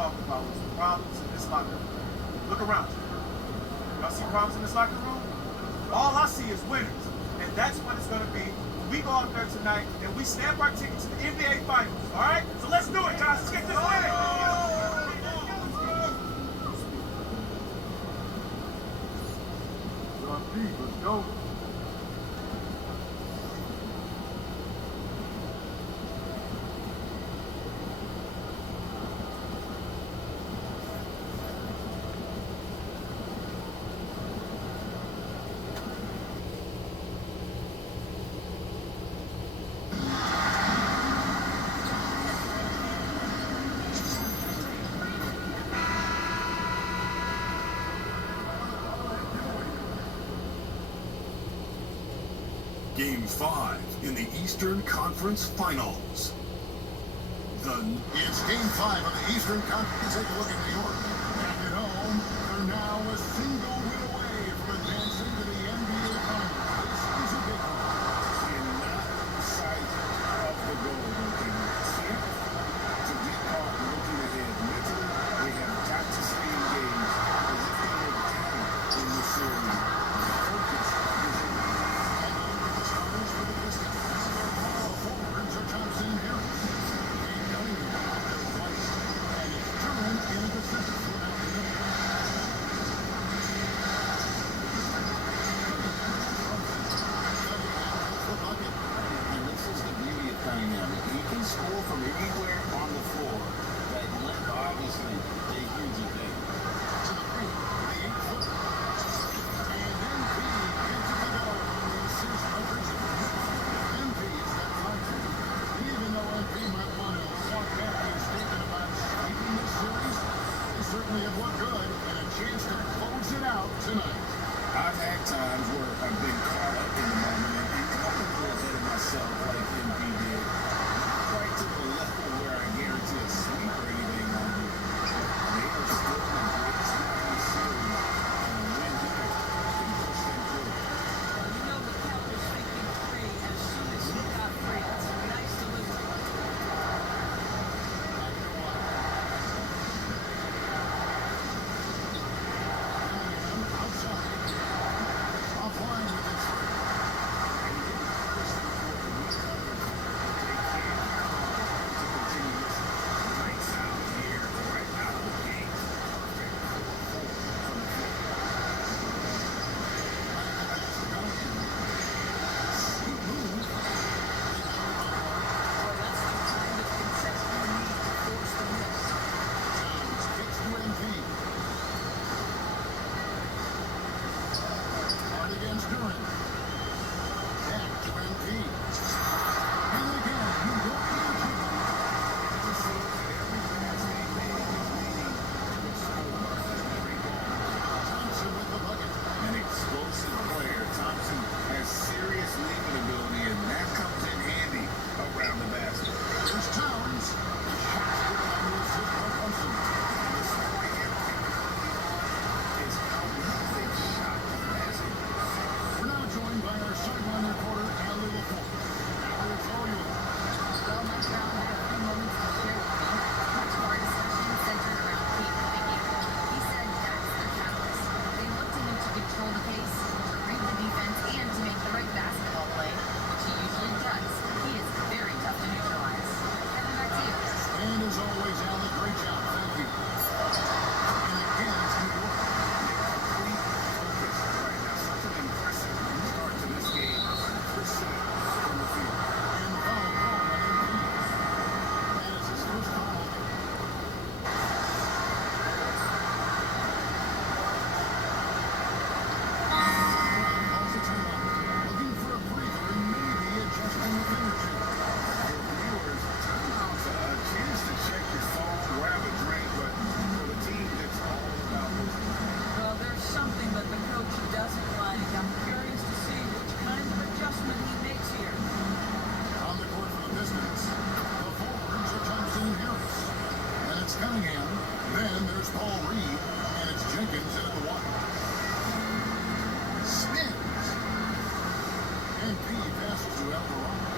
talk about was the problems in this locker room. Look around you. Y'all see problems in this locker room? All I see is winners. And that's what it's going to be when we go out there tonight and we stamp our ticket to the NBA Finals. All right? So let's do it, guys. Let's get this winning. Let's go. Game 5 in the Eastern Conference Finals. It's Game 5 of the Eastern Conference. Take a look at New York. Back at home, they're now a single win away from advancing to the NBA Finals. This is a big one. Cannot lose sight of the goal. They can't to get caught looking ahead. Mentally, they have got to stay engaged as if they were down in the series. Focus is in the For the Pistons, their power forwards are Thompson and Harris. Kane Cunningham, White, and it's Drummond in the center for now. And this is the beauty of Cunningham. He can score from anywhere on the floor. That length, obviously, a huge advantage. To the paint, the 8-footer. And MP gets it to go on the assist by Bridges. MP is that fighter. Even though MP might want to walk back his statement about sweeping this series, they certainly have looked good and a chance to close it out tonight. I've had times where I've been caught up in the moment and come a little ahead of myself like MP did. Not quite to the level where I guarantee a sweep or anything on you. They are still in the greatest game in the series. And a win here can push them through. You know the count was thinking three as soon as he got free. That's a nice delivery. Outside. Offline with it. Boy, that's the kind of concession you need to force the miss. Kicks to MP. Hard against Durant. Back to MP. And again, New York MP. Just so that every pass they make is leading to a score. Every ball. Thompson with the bucket. An explosive player. Thompson has serious leaping ability, and that comes in handy around the basket. There's Towns. Shots good on the assist by Thompson. And the story here is how well they shot the basket. We're now joined by our sideline reporter, Allie LaForce. Allie, it's all yours. Well, Mike Brown had a few moments to share with me. Much of our discussion centered around Kate Cunningham. He said that's the catalyst. They look to him to control the pace, to read the defense, and to make the right basketball play, which he usually does. He is very tough to neutralize. Kevin, back to you. And as always, Allie, great job. Thank you. And again, it's New York. Complete focus right now. Such an impressive start to this game. 100% from the field. And the foul called on MP. That is his first foul. Calls a timeout. Looking for a breather and maybe adjusting the fingertip. For viewers, timeout's a chance to check your phone, grab a drink, but for the team, it's all about listening. Well, there's something that the coach doesn't like. I'm curious to see which kind of adjustment he makes here. On the court for the Pistons, the forwards are Thompson and Harris. And it's Cunningham. Then there's Paul Reed. And it's Jenkins in at the one. Spins. MP passes to Alvarado.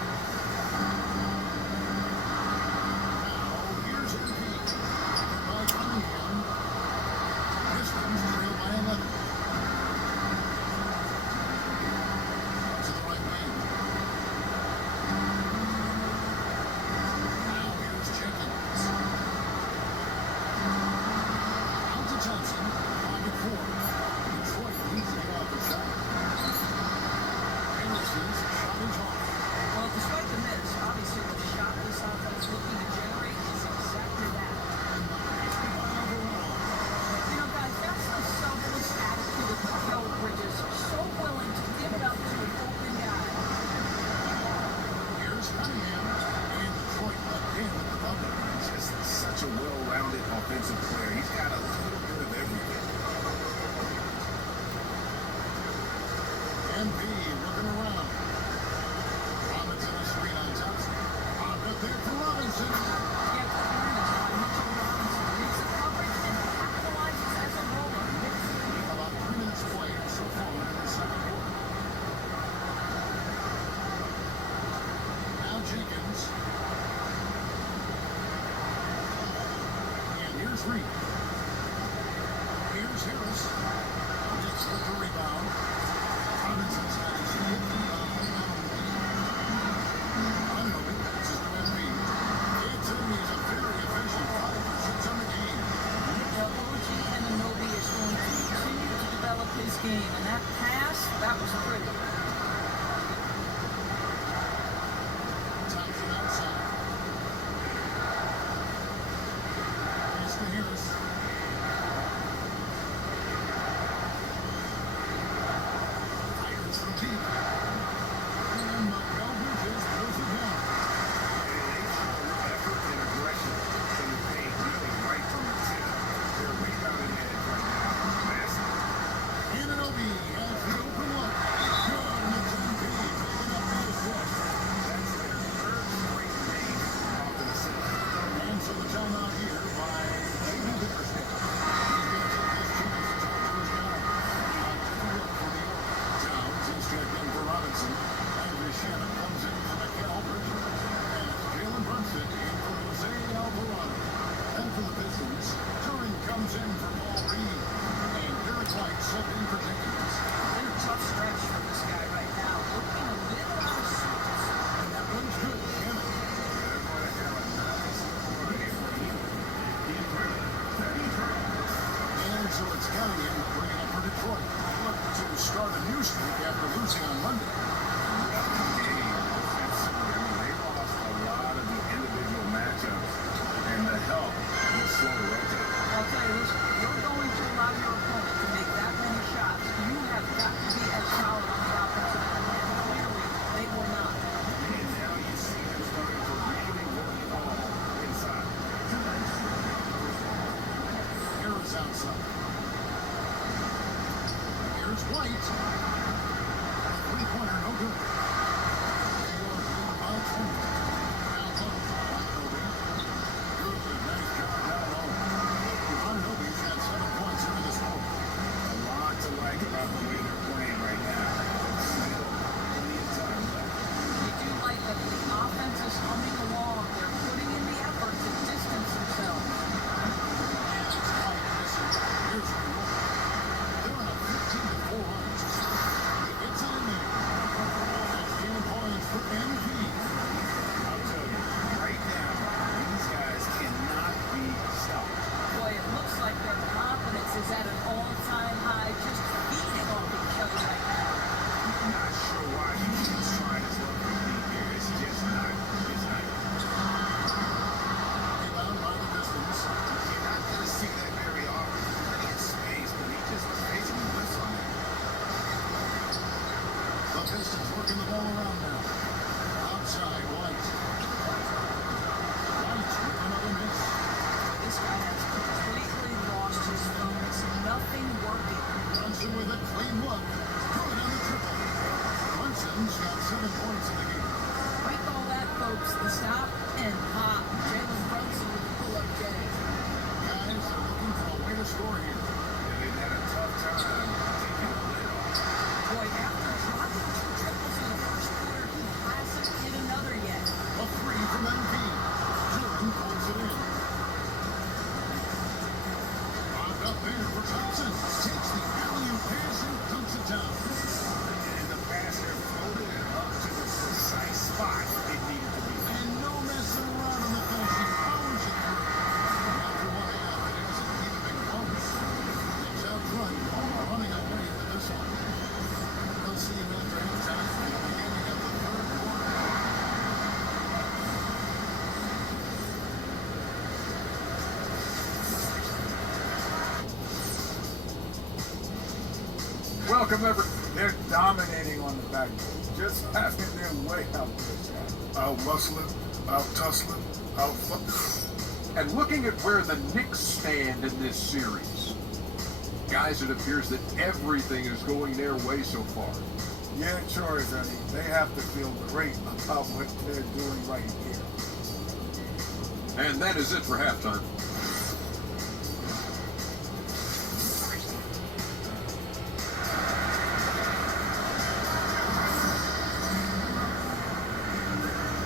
Now here's MP. By well-rounded offensive player. He's got a little bit of everything. MP looking around. Robinson a screen on Johnson. Popped up there for Robinson. Get behind us by Mitchell Robinson. Reads the coverage and capitalizes as a roller. About 3 minutes played so far in the second quarter. Now Jenkins. And here's Reed. Here's Harris. Knicks with the rebound. Robinson's got his hit rebound right now. Unholy passes to MP. Anthony is a very efficient 5 for 6 on the game. OG Anunoby is going to continue to develop his game, and that pass, that was pretty. Thompson outside. Pass to Harris. Fires from deep. And Miguel Bridges throws it down. They show effort and aggression in the paint, really right from the tip. Their rebounding edge right now, massive. Anunoby has the open look. Good, and it's MP taking up the assist. That's their third straight game off an assist. And so the timeout here by J.B. Bickerstaff. He's going to take this chance to talk to his guy. A different look for New York. Towns is checked in for Robinson. Andrew Shannon comes in for Miguel Bridges. And it's Jalen Brunson in for Jose Alvarado. And for the Pistons, Turin comes in for Paul Reed. And Derek White subbed in for Jenkins. In a tough stretch for this guy right now. Looking a little out of sorts. And that one's good, Shannon. They're going to have a nice quarter here for him. He's really 30 turnovers. And so it's Kellyan bringing up for Detroit. Look to start a new streak after losing on Monday. Game offensively. I mean, they lost a lot of the individual matchups, and the help was slow to rotate. I'll tell you this, if you're going to allow your opponent to make that many shots, you have got to be as solid on the offensive end. And clearly, they were not. And now you see them starting to really work the ball inside. Harris outside. Here's White. Three-pointer, no good. They are leading by 20. Now look, Anunoby. Good, nice job down low. Anunoby's got 7 points here in this quarter. A lot to like about the way they're playing right now. Still plenty of time left. You do like that the offense is humming along. They're putting in the effort to distance themselves. And it's White missing. Here's the look. They're on a 15-4 run. He gets it in there. That's 10 points for MP. I'll tell you, right now, these guys cannot be stopped. Boy, it looks like their confidence is at an all-time high, just feeding off each other right now. I'm not sure why he keeps trying his luck with me here. It's just not his night. Rebound by the Pistons. You're not going to see that very often. Plenty of space, but he just was basically bliss on it. The Pistons working the ball around now. Outside, White. White with another miss. This guy has completely lost his focus. Nothing working. Brunson with a clean look. Good on the triple. Brunson's got 7 points in the game. We call that, folks, the stop and pop. Jalen Brunson with the pull-up J. Guys are looking for a way to score here. Yeah, they've had a tough time taking the lid off. Boy, after dropping 2 triples in the first quarter, he hasn't hit another yet. A 3 from MP. Jordan pulls it in. Locked up there for Thompson. Takes the alley-oop pass and dunks it down. And the passer floated it up to the precise spot it needed to be. And no messing around on the fence. He powers it through. After 1.5 innings and keeping close. Knicks out front, running away with this one. We'll see you after halftime at the beginning of the third quarter. Welcome, everyone. They're dominating on the backboard, just having their way out there. Out muscling, out tussling, out And looking at where the Knicks stand in this series, guys, it appears that everything is going their way so far. Yeah, it sure is, Ernie. They have to feel great about what they're doing right here. And that is it for halftime.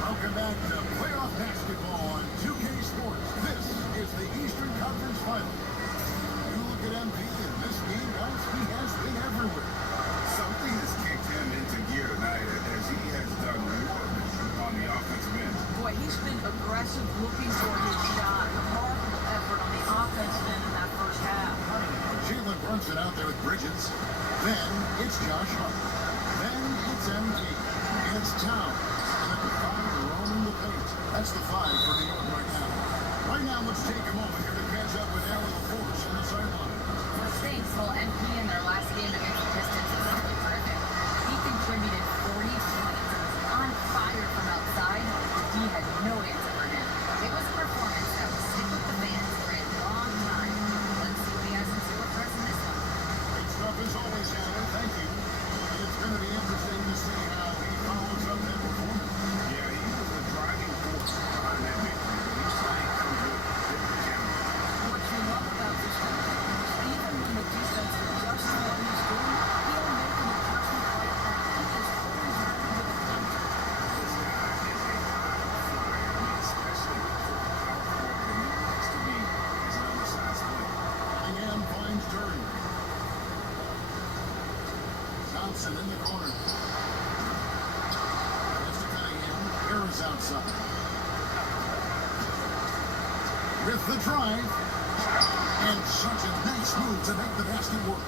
Welcome back to playoff basketball on 2K Sports. This is the Eastern Conference Final. You look at MP in this game, guys, he has been everywhere. Something has kicked him into gear tonight as he has done work on the offensive end. Boy, he's been aggressive, looking for his shot. Remarkable effort on the offensive end in that first half. Jalen Brunson out there with Bridges. Then it's Josh Hart. Then it's MP. It's Towns. And at the 5, roaming the paint. That's the 5 for New York right now. Right now, let's take a moment here to catch up with Aaron LaForce on the sideline. Well, thanks. Well, MP in their last game against the Pistons was simply terrific. He contributed 40 points and was on fire from outside. D had no answer for him. It was a performance that will stick with the fans for a long time. Let's see what he has in store for us in this one. Great stuff as always, Alan. Thank you. And it's going to be interesting to see how he follows up that performance. Yeah, he was a driving force behind that victory. He's playing some good challenge. What you love about this one, even when the defense adjusts to what he's doing, he'll make an adjustment like that. He is always ready with a punch. This guy is a high flyer, especially for the power forward that he needs to be as an undersized player. Cunningham finds Curry. Thompson in the corner. That's to Cunningham. Harris outside. With the drive. And such a nice move to make the basket work.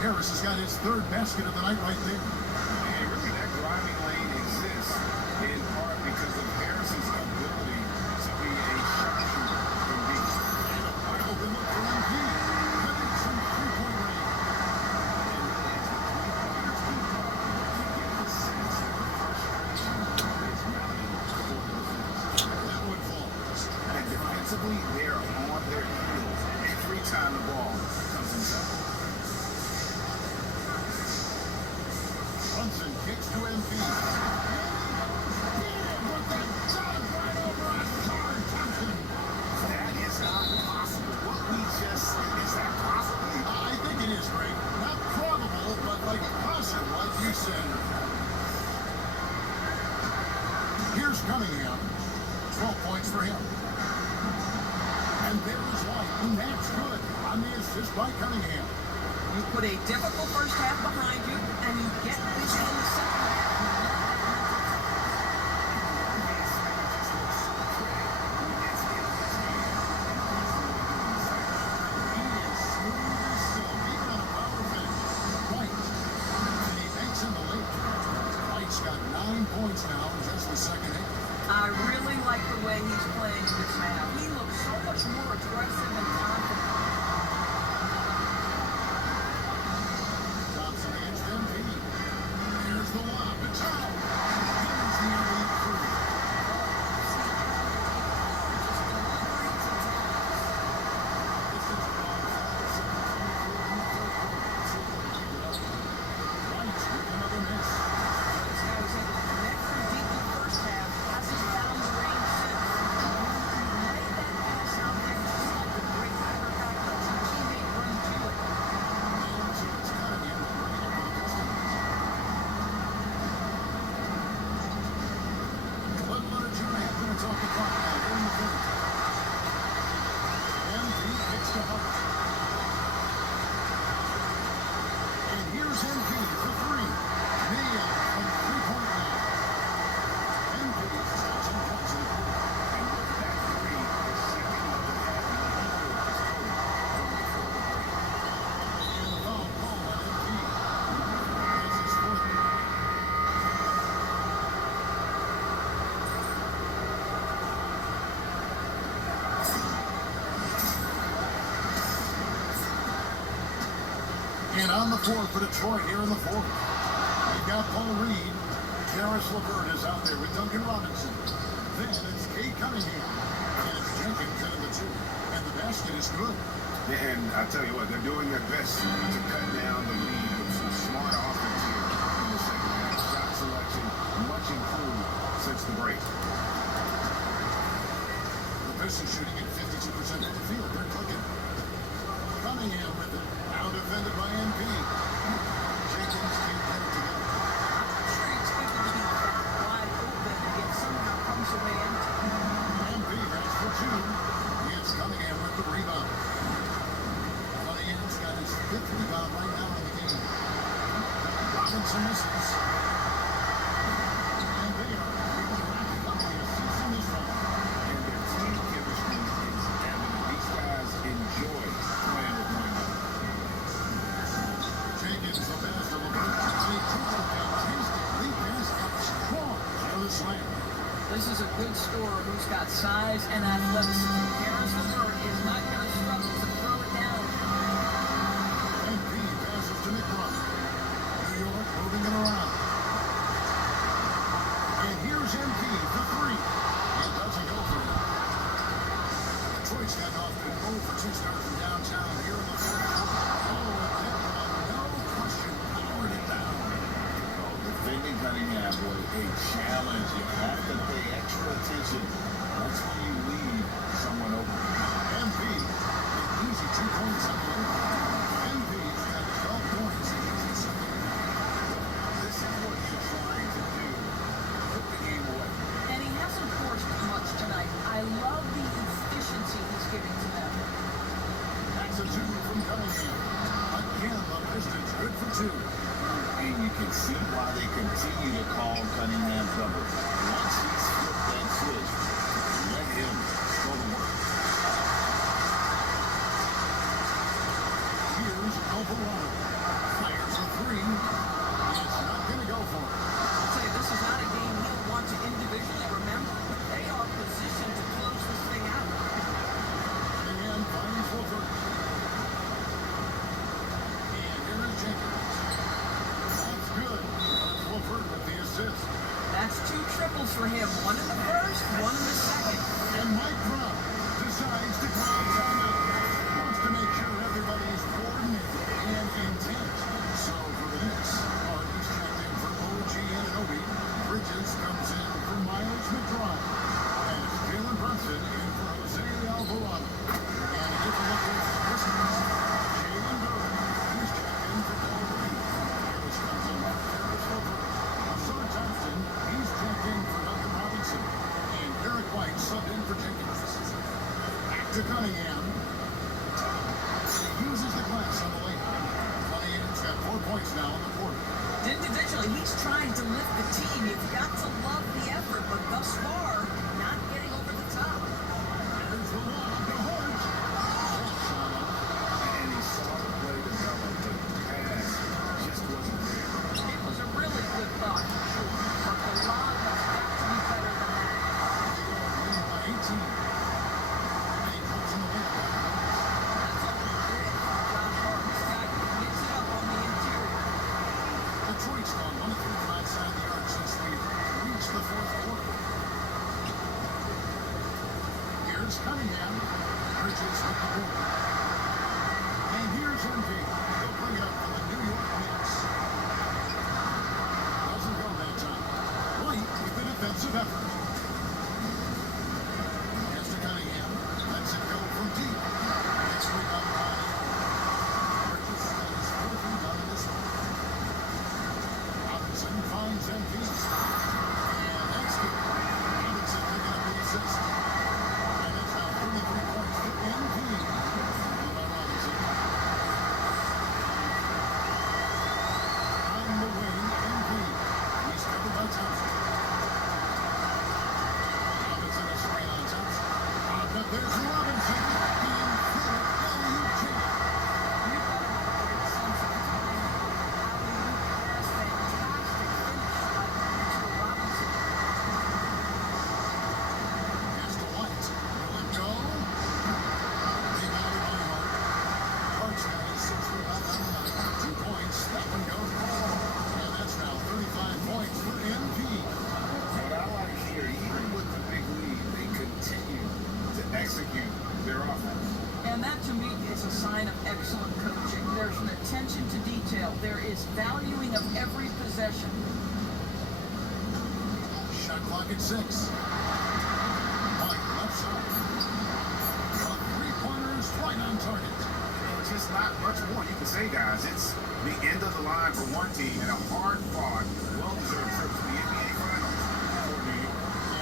Harris has got his 3rd basket of the night right there. And really, that driving lane exists in part because of Harris's ability to be a sharpshooter from deep. And a wide open look for MP. Cutting some three-point range. And really, as the three-pointers heat up, you get the sense that the frustration is mounting for the defense. That one falls. And defensively, they are on their heels every time the ball comes inside. Brunson kicks to MP. That is not possible. What we just said, is that possible? I think it is, Greg. Not probable, but like possible, like you said. Here's Cunningham. 12 points for him. And there's White, and that's good on the assist by Cunningham. You put a difficult first half behind you, and you get this in the second half. He is smooth as silk, even on a power finish. White. And he makes him the late. White's got 9 points now in just the second half. I really like the way he's playing in this half. He looks so much more aggressive and confident. Thompson against MP. Here's the lob. It's out. Here's the elite three. White's with another miss. This guy was able to connect from deep in the first half. Hasn't found the range since. He laid that pass out there just like a great quarterback lets his teammate run to it. And so it's Cunningham to bring it up for the Pistons. 11 minutes and a half minutes off the clock now. Here in the fourth. MP kicks to Hart. And here's MP for 3. Nailed from 3-point line. MP has got 10 points in the quarter. And with that three, the second of the half, he equaled his total from before the break. And the foul call on MP. That's his 4th. And on the floor for Detroit here in the 4th. They've got Paul Reed. Karis LeVert is out there with Duncan Robinson. Then it's Kate Cunningham. And it's Jenkins in the 2. And the basket is good. Yeah, and I tell you what, they're doing their best to cut down the lead with some smart offense here in the second half. Shot selection much improved since the break. The Pistons shooting at 52% from the field. They're clicking. Cunningham with it. Now defended by NP. Jenkins can't get it together. I'm sure he expected to be wide open and yet somehow comes away empty. MP has for 2. It's Cunningham with the rebound. Cunningham's got his 5th rebound right now in the game. Robinson misses. And they are wrapping up the assists in this round. And their team chemistry is evident. These guys enjoy playing with one another. Jenkins the pass to LeBron. He took a fantastic lead pass and strong for the slam. This is a good scorer who's got size and athleticism. Harris LeBron is not going to struggle to throw it down. MP passes to McBride. New York moving it around. And here's MP for 3. It doesn't go for him. Detroit's gotten off to 0 for 2 start from downtown here in the 4th quarter. Oh, and that one, no question, powered it down. Defending Cunningham was a challenge. You have to pay extra attention. That's when you leave someone open. MP, an easy 2 points on the way. MP's got 12 points in his second. This is what you're trying to do. Put the game away. And he hasn't forced much tonight. I love the efficiency he's giving to them. That's a 2 from Cunningham. Again, the Pistons good for 2. And you can see why they continue to call Cunningham double. Once he's flipped that switch, let him go to work. Here's Alvarado. Fires a 3. It's not going to go for it. I'll tell you, this is not a game he'll want to individually remember, but they are positioned to close this thing out. And finds Wolford. And here is Jenkins. That's good. Wolford with the assist. That's 2 triples for him. 1 in the first, 1 in the second. And Mike Brown decides to call a timeout. Wants to make sure everybody's coordinated and intent. So for the Knicks, Hardy's checked in for OG Anunoby. Bridges comes in for Miles McBride. And it's Jalen Brunson in for Jose Alvarado. And a different look with the Pistons. Jalen Duran, he's checked in for Paul Reed. Harris comes in for Harris Wolford. Asar Thompson, he's checked in for Duncan Robinson. And Eric White subbed in for Jenkins. Back to Cunningham. He uses the glass on the lane. Cunningham's got 4 points now in the quarter. Individually, he's trying to lift the team. You've got to love the effort, but thus far, not getting over the top. There's the lob to Hart. And he saw the play develop, but the pass just wasn't there. It was a really good thought, for sure, but the lob has got to be better than that. They go lead by 18. And he comes in the lane. That's all he did. John Hart's guy can mix it up on the interior. Detroit's gone 1 of 3 from outside the arc since we've reached the 4th quarter. a sign of excellent coaching. There's an attention to detail. There is valuing of every possession. Shot clock at 6. Mike, left side. The three-pointer is right on target. It's just not much more you can say, guys. It's the end of the line for one team and a hard-fought, well-deserved trip to the NBA Finals.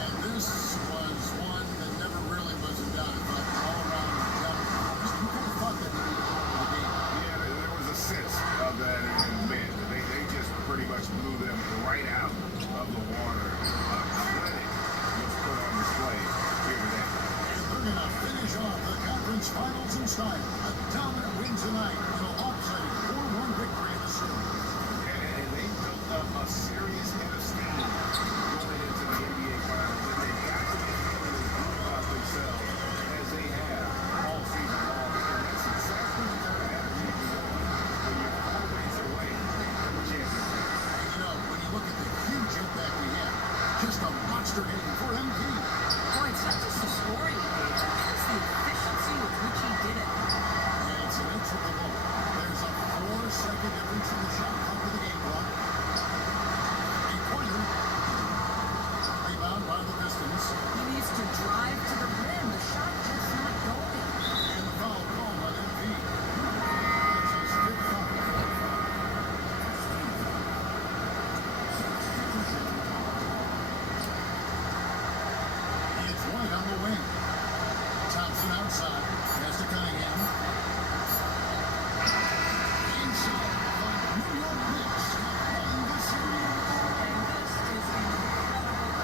And this was one that never really was in doubt, but all around performance. You could have thought that would be the goal of the game. Yeah, there was a sense of that in the men. They just pretty much blew them right out of the water. Clinic was put on display here today. And they're going to finish off the conference finals in style. A dominant win tonight in a lopsided 4-1 victory in the series. And they built up a serious head of steam going into the NBA Finals. And they got to be feeling as good about themselves as they have all season long. And that's exactly the kind of attitude you want when you're always away from the championship. And you know, when you look at the huge impact we had, just a monster game for MP. Boy, it's not just the scoring he did. It's the efficiency with which he did it. And it's an inch from the ball. There's a 4-second difference in the shot clock of the game clock. A pointer. Rebound by the Pistons. He needs to drive to the rim. The shot just not going. And the foul called on MP. That's his fifth foul. It's White on the wing. Thompson outside. Pass to Cunningham. Inside. The New York Knicks have won the series. And this is incredible accomplishment.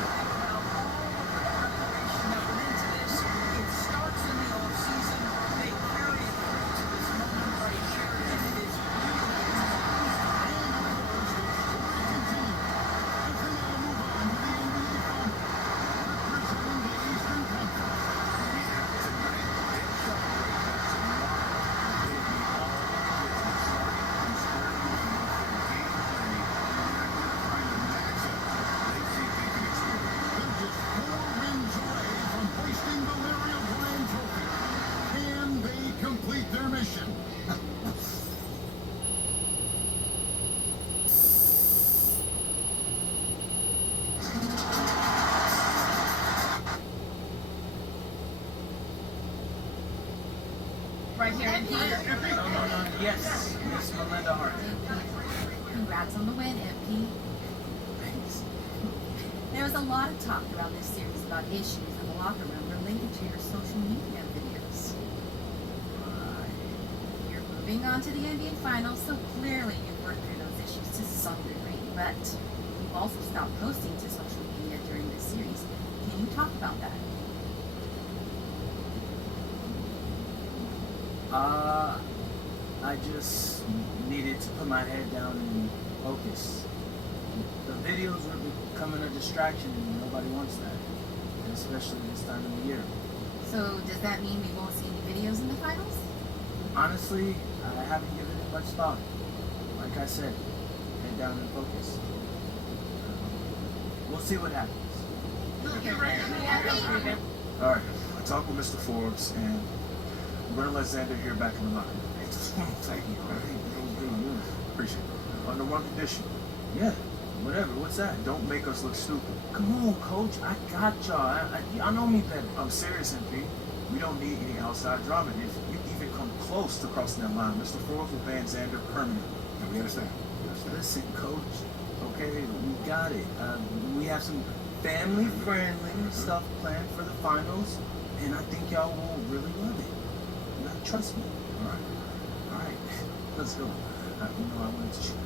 Think about all of the preparation that went into this. It starts in the offseason. They carry it through to this moment right here, and it is beautiful. And of course, the story continues as they now move on to the NBA Finals, representing the Eastern Conference. They're just 4 wins away from hoisting the Larry O'Brien Trophy. Can they complete their mission? Right here in here. Yes, Miss Melinda Hart. Congrats on the win, MP. Thanks. There was a lot of talk throughout this series about issues in the locker room related to your social media videos. You're moving on to the NBA Finals, so clearly you've worked through those issues to some degree, but you've also stopped posting to social media during this series. Can you talk about that? I just needed to put my head down and focus. The videos were becoming a distraction and nobody wants that, especially this time of the year. So does that mean we won't see any videos in the finals? Honestly, I haven't given it much thought. Like I said, head down and focus. We'll see what happens. All right, I talked with Mr. Forbes, and we're going to let Xander here back in the locker room. Thank you, man. Appreciate it. Under one condition. Yeah, whatever. What's that? Don't make us look stupid. Come on, coach. I got y'all. Y'all know me better. I'm serious, MP. We don't need any outside drama. If you even come close to crossing that line, Mr. Forbes will ban Xander permanently. And we understand. Listen, coach. Okay, we got it. We have some family-friendly stuff planned for the finals, and I think y'all will really love it. You gotta trust me. All right. Let's go. I wanted to shoot.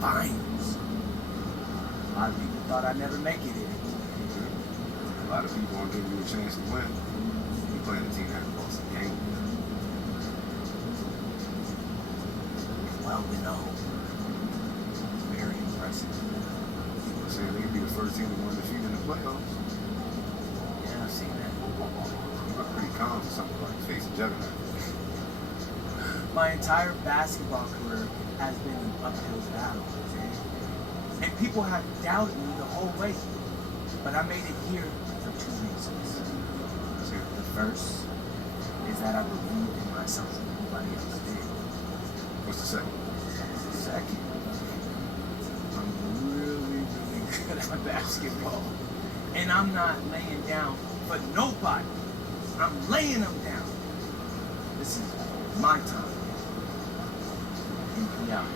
Finals. A lot of people thought I'd never make it here. A lot of people aren't giving you a chance to win. You playing a team that hasn't lost a game. Well, very impressive. first team to win the defeat in the playoffs. Yeah, I've seen that. You look pretty calm for something like facing Juggernaut. My entire basketball career has been an uphill battle, okay? And people have doubted me the whole way. But I made it here for 2 reasons. The first is that I believed in myself and nobody else did. What's the second? Second, I'm really, really good at basketball. And I'm not laying down for nobody. I'm laying them down. This is my time. And out.